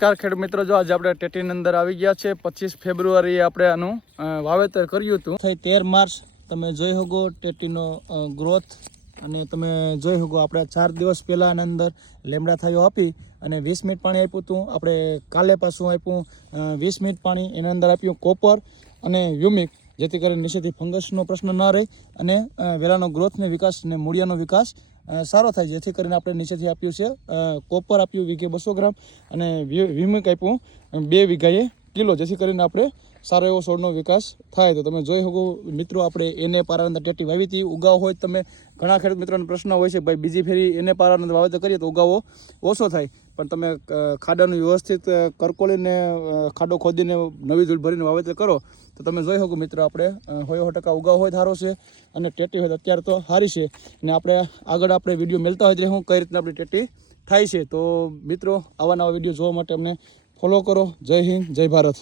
નમસ્કાર ખેડૂત મિત્રો, જો આજે આપણે ટેટીની અંદર આવી ગયા છે. 25 ફેબ્રુઆરીએ આપણે આનું વાવેતર કર્યું હતું. 13 માર્ચ તમે જોઈ શકો ટેટીનો ગ્રોથ, અને તમે જોઈ શકો આપણે 4 દિવસ પહેલાં આના અંદર લેમડા થાયો આપી અને 20 મિનિટ પાણી આપ્યું હતું. આપણે કાલે પાછું આપ્યું 20 મિનિટ પાણી. એના અંદર આપ્યું કોપર અને હ્યુમિક, જેથી કરીને નીચેથી ફંગસનો પ્રશ્ન ન રહે અને વેલાનો ગ્રોથ ને વિકાસ ને મૂળિયાનો વિકાસ સારો થાય. જેથી કરીને આપણે નીચેથી આપ્યું છે કોપર આપ્યું વીઘે 200 ગ્રામ અને હ્યુમિક આપ્યું 2 વીઘાએ કિલો, જેથી કરીને આપણે સારો એવો છોડનો વિકાસ થાય. તો તમે જોઈ શકો મિત્રો, આપણે એને પારા અંદર ટેટી વાવી હતી. ઉગાવ હોય તમે ઘણા ખેડૂત મિત્રોને પ્રશ્ન હોય છે, ભાઈ બીજી ફેરી એને પારા અંદર વાવેતર કરીએ તો ઉગાવો ઓછો થાય, પણ તમે ખાડાનું વ્યવસ્થિત કરકોલીને ખાડો ખોદીને નવી ધૂળ ભરીને વાવેતર કરો તો તમે જોઈ શકો મિત્રો, આપણે 100% ઉગાવ હોય સારો છે અને ટેટી હોય અત્યારે તો સારી છે. અને આપણે આગળ આપણે વિડીયો મળતા હોય એટલે હું કઈ રીતના આપણી ટેટી થાય છે. તો મિત્રો, આવા નવા વિડીયો જોવા માટે અમને ફોલો કરો. જય હિન્દ, જય ભારત.